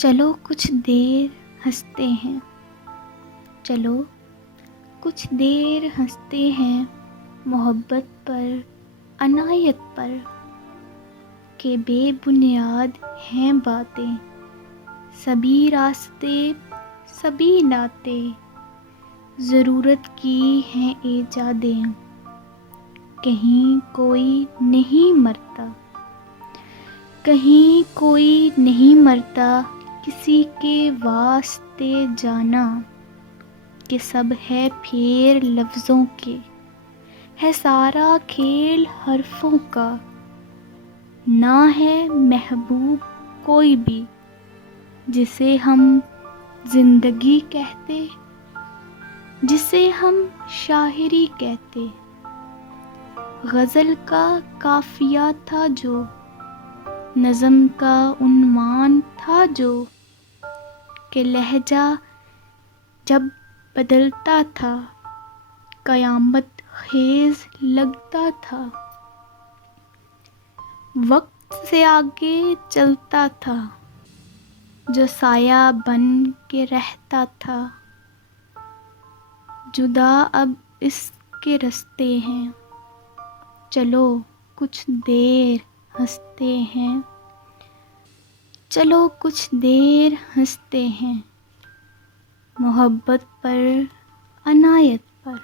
چلو کچھ دیر ہنستے ہیں، چلو کچھ دیر ہنستے ہیں محبت پر، عنایت پر، کہ بے بنیاد ہیں باتیں، سبھی راستے سبھی ناطے، ضرورت کی ہیں ایجادیں، کہیں کوئی نہیں مرتا، کہیں کوئی نہیں مرتا، کسی کے واسطے جانا، کہ سب ہے پھیر لفظوں کے، ہے سارا کھیل حرفوں کا، نہ ہے محبوب کوئی بھی جسے ہم زندگی کہتے، جسے ہم شاعری کہتے، غزل کا قافیہ تھا جو، نظم کا عنوان تھا جو، کہ لہجہ جب بدلتا تھا قیامت خیز لگتا تھا، وقت سے آگے چلتا تھا جو سایہ بن کے رہتا تھا، جدا اب اس کے رستے ہیں، چلو کچھ دیر ہنستے ہیں، چلو کچھ دیر ہنستے ہیں محبت پر، عنایت پر۔